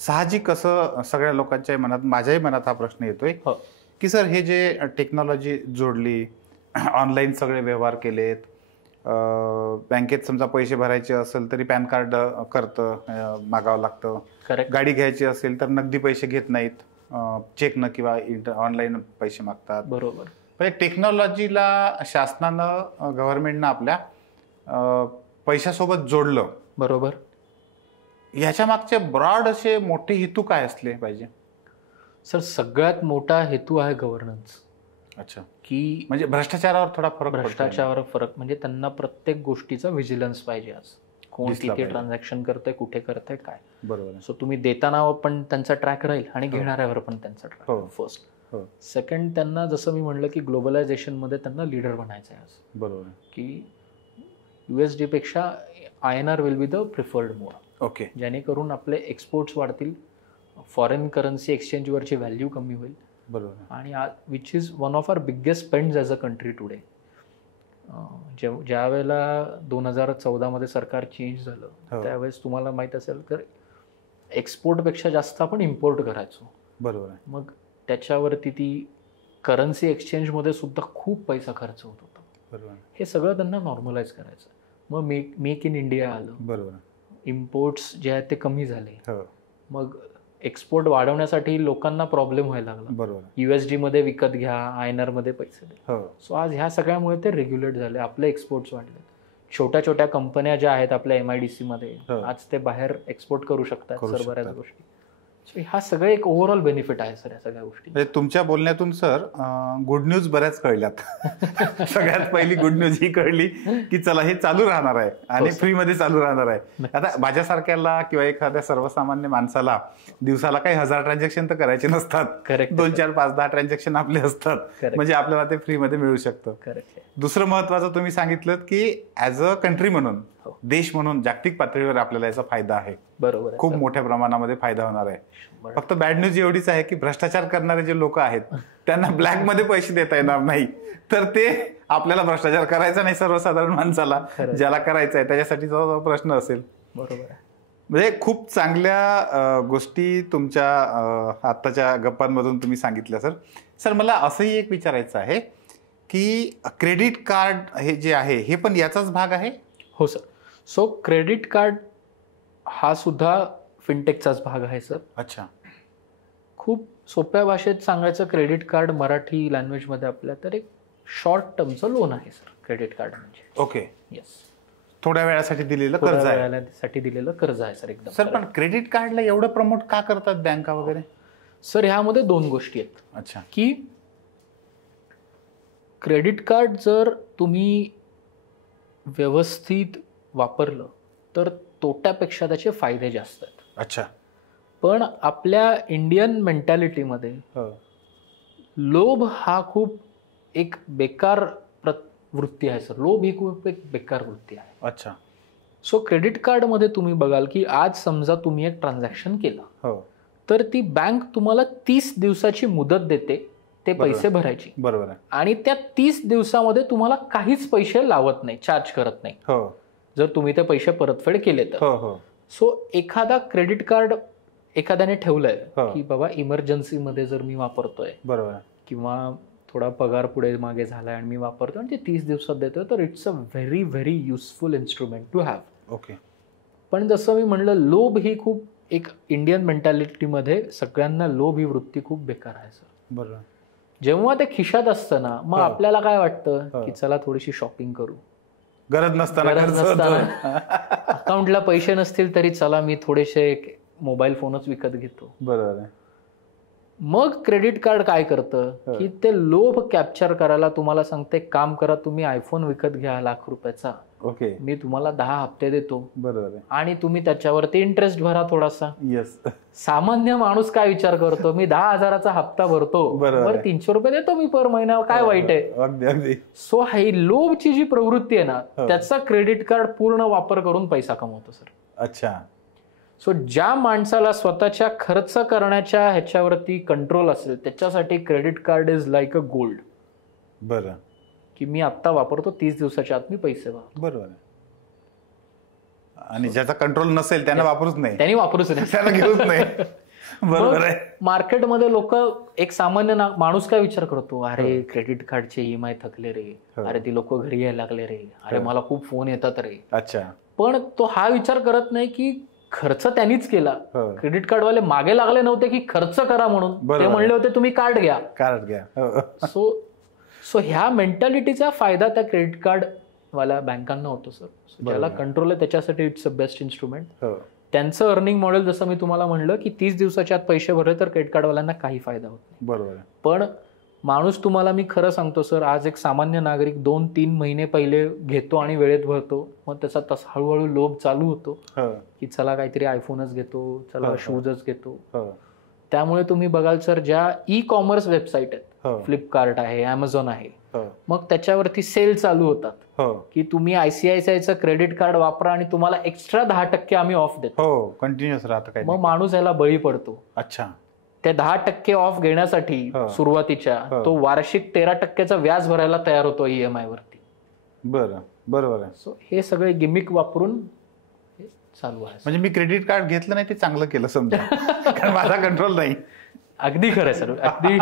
साहजिक असं सगळ्या लोकांच्या मनात, माझ्याही मनात हा प्रश्न येतोय की सर हे जे टेक्नॉलॉजी जोडली, ऑनलाईन सगळे व्यवहार केलेत, बँकेत समजा पैसे भरायचे असेल तरी पॅन कार्ड मागावं लागतं, गाडी घ्यायची असेल तर नगदी पैसे घेत नाहीत, चेकनं किंवा ऑनलाईन पैसे मागतात. बरोबर. म्हणजे टेक्नॉलॉजीला शासनानं, गव्हर्नमेंटनं आपल्या पैशासोबत जोडलं. बरोबर. याच्या मागचे ब्रॉड असे मोठे हेतू काय असले पाहिजे? सर सगळ्यात मोठा हेतू आहे गव्हर्नन्स. अच्छा. की म्हणजे भ्रष्टाचारावर थोडा फरक, भ्रष्टाचारावर फरक म्हणजे त्यांना प्रत्येक गोष्टीचा व्हिजिलन्स पाहिजे. आज कोण किती ट्रान्झॅक्शन करतंय, कुठे करतंय, काय. बरोबर. सो तुम्ही देताना पण त्यांचा ट्रॅक राहील आणि घेणाऱ्यावर पण त्यांचा ट्रॅक. फर्स्ट. सेकंड, त्यांना जसं मी म्हणलं की ग्लोबलायझेशन मध्ये त्यांना लीडर बनायचं आहे आज. बरोबर. की USD पेक्षा INR will be the preferred mode. Okay. जेणेकरून आपले एक्सपोर्ट्स वाढतील, फॉरेन करन्सी एक्सचेंजवरची व्हॅल्यू कमी होईल. बरोबर. आणि which is one of our biggest spends as a country today. ज्या वेळेला 2014 मध्ये सरकार चेंज झालं त्यावेळेस तुम्हाला माहित असेल तर एक्सपोर्टपेक्षा जास्त आपण इम्पोर्ट करायचो. बरोबर. मग त्याच्यावरती ती करन्सी एक्सचेंजमध्ये सुद्धा खूप पैसा खर्च होत होता. बरोबर. हे सगळं त्यांना नॉर्मलाइज करायचं. मग मेक इन इंडिया आलं. बरोबर. इम्पोर्ट्स जे आहेत ते कमी झाले. मग एक्सपोर्ट वाढवण्यासाठी लोकांना प्रॉब्लेम व्हायला लागला. बरोबर. USD मध्ये विकत घ्या, INR मध्ये पैसे द्या. सो आज ह्या सगळ्यामुळे ते रेग्युलेट झाले, आपले एक्सपोर्ट्स वाढले. छोट्या छोट्या कंपन्या ज्या आहेत आपल्या MIDC मध्ये आज ते बाहेर एक्सपोर्ट करू शकतात सर बऱ्याच गोष्टी. हा सगळं एक ओव्हरऑल बेनिफिट आहे सर या सगळ्या गोष्टी. म्हणजे तुमच्या बोलण्यातून सर गुड न्यूज बऱ्याच कळल्यात. सगळ्यात पहिली गुड न्यूज ही कळली की चला हे चालू राहणार आहे आणि फ्रीमध्ये चालू राहणार आहे. आता माझ्यासारख्याला किंवा एखाद्या सर्वसामान्य माणसाला दिवसाला काही 1000 ट्रान्झॅक्शन तर करायचे नसतात. 2, 4, 5, 10 ट्रान्झॅक्शन आपले असतात. म्हणजे आपल्याला ते फ्रीमध्ये मिळू शकतं. दुसरं महत्वाचं तुम्ही सांगितलं की ऍज अ कंट्री म्हणून, देश म्हणून जागतिक पातळीवर आपल्याला याचा फायदा आहे. बरोबर. खूप मोठ्या प्रमाणामध्ये फायदा होणार आहे. फक्त बॅड न्यूज एवढीच आहे की भ्रष्टाचार करणारे जे लोक आहेत त्यांना ब्लॅक मध्ये पैसे देता येणार नाही. तर ते आपल्याला भ्रष्टाचार करायचा नाही, सर्वसाधारण माणसाला ज्याला करायचा आहे त्याच्यासाठीचा प्रश्न असेल. बरोबर. म्हणजे खूप चांगल्या गोष्टी तुमच्या आत्ताच्या गप्पांमधून तुम्ही सांगितल्या सर. सर मला असंही एक विचारायचं आहे की क्रेडिट कार्ड हे जे आहे हे पण याचाच भाग आहे? हो सर. सो क्रेडिट कार्ड हा सुद्धा फिनटेकचाच भाग आहे सर. अच्छा. खूप सोप्या भाषेत सांगायचं, क्रेडिट कार्ड मराठी लँग्वेजमध्ये आपल्या तर एक शॉर्ट टर्मचं लोन आहे सर क्रेडिट कार्ड म्हणजे. ओके. येस. थोड्या वेळासाठी दिलेलं कर्ज आहे. वेळासाठी दिलेलं कर्ज आहे सर. एकदम. सर पण क्रेडिट कार्डला एवढं प्रमोट का करतात बँका वगैरे? सर ह्यामध्ये 2 गोष्टी आहेत. अच्छा. की क्रेडिट कार्ड जर तुम्ही व्यवस्थित वापरलं तर तोट्यापेक्षा त्याचे फायदे जास्त आहेत. अच्छा. पण आपल्या इंडियन मेंटॅलिटीमध्ये लोभ हा खूप एक बेकार वृत्ती आहे सर. लोभ ही खूप एक बेकार वृत्ती आहे. अच्छा. सो क्रेडिट कार्डमध्ये तुम्ही बघाल की आज समजा तुम्ही एक ट्रान्झॅक्शन केलं तर ती बँक तुम्हाला 30 दिवसाची मुदत देते ते पैसे भरायची. बरोबर. आणि त्या 30 दिवसामध्ये तुम्हाला काहीच पैसे लावत नाही, चार्ज करत नाही जर तुम्ही ते पैसे परतफेड केले तर. सो एखादा क्रेडिट कार्ड एखाद्याने ठेवलंय की बाबा इमर्जन्सीमध्ये जर मी वापरतोय, बरोबर, किंवा थोडा पगार पुढे मागे झालाय आणि मी वापरतोय आणि ते 30 दिवसात देतोय, तर it's a very very useful instrument to have. Okay. पण जसं मी म्हणलं, लोभ ही खूप एक इंडियन मेंटॅलिटीमध्ये सगळ्यांना लोभ ही वृत्ती खूप बेकार आहे सर. बरोबर. जेव्हा ते खिशात असतं ना, मग आपल्याला काय वाटतं की चला थोडीशी शॉपिंग करू. गरज नसताना अकाउंटला पैसे नसतील तरी चला मी थोडेसे मोबाईल फोनच विकत घेतो. बरोबर. मग क्रेडिट कार्ड काय करतं की ते लोभ कॅप्चर करायला तुम्हाला सांगते, काम करा तुम्ही आयफोन विकत घ्या ₹1,00,000. ओके. मी तुम्हाला 10 हप्ते देतो. बरोबर. आणि तुम्ही त्याच्यावरती इंटरेस्ट भरा थोडासा. येस. सामान्य माणूस काय विचार करतो, मी 10,000चा हप्ता भरतो, बरं ₹300 देतो मी पर महिना, काय वाईट आहे. अगदी अगदी. सो ही लोभची जी प्रवृत्ती आहे ना, त्याचा क्रेडिट कार्ड पूर्ण वापर करून पैसा कमवतो सर. अच्छा. सो ज्या माणसाला स्वतःच्या खर्च करण्याच्या ह्याच्यावरती कंट्रोल असेल त्याच्यासाठी credit card is like a gold. बरं. की मी आत्ता वापरतो, 30 दिवसाच्या आत मी पैसे वापरतो. बरोबर. आणि ज्याचा कंट्रोल नसेल त्यांना वापरूच नाही, त्यांनी वापरूच नाही, त्यांना घेऊच नाही. बरोबर आहे. मार्केटमध्ये लोक, एक सामान्य माणूस काय विचार करतो, अरे क्रेडिट कार्डचे EMI थकले रे, अरे ती लोक घरी यायला लागले रे, अरे मला खूप फोन येतात रे. अच्छा. पण तो हा विचार करत नाही की खर्च त्यांनीच केला. क्रेडिट कार्डवाले मागे लागले नव्हते की खर्च करा म्हणून, ते म्हणले होते तुम्ही कार्ड घ्या. सो ह्या मेंटॅलिटीचा फायदा त्या क्रेडिट कार्ड वाल्या बँकांना होतो सर. ज्याला कंट्रोल आहे त्याच्यासाठी इट्स अ बेस्ट इन्स्ट्रुमेंट. त्यांचं अर्निंग मॉडेल जसं मी तुम्हाला म्हणलं की 30 दिवसाच्या आत पैसे भरले तर क्रेडिट कार्डवाल्यांना काही फायदा होत नाही. बरोबर. पण माणूस, तुम्हाला मी खरं सांगतो सर, आज एक सामान्य नागरिक 2-3 महिने पहिले घेतो आणि वेळेत भरतो, मग त्याचा तसा हळूहळू लोभ चालू होतो की चला काहीतरी आयफोनच घेतो, चला शूजच घेतो. त्यामुळे तुम्ही बघाल सर, ज्या ई-कॉमर्स वेबसाईट आहेत, फ्लिपकार्ट आहे, अमेझॉन आहे, मग त्याच्यावरती सेल चालू होतात की तुम्ही ICICIचं क्रेडिट कार्ड वापरा आणि तुम्हाला एक्स्ट्रा 10% आम्ही ऑफ देतो. कंटिन्युअस राहतं. मग माणूस याला बळी पडतो. अच्छा. त्या 10% ऑफ घेण्यासाठी सुरुवातीच्या तो वार्षिक 13% व्याज भरायला तयार होतो EMI वरती. बरोबर आहे. सो हे सगळे गिमिक वापरून चालू आहे. म्हणजे मी क्रेडिट कार्ड घेतलं नाही ते चांगलं केलं समजा, कारण माझा कंट्रोल नाही. अगदी खरं सर, अगदी.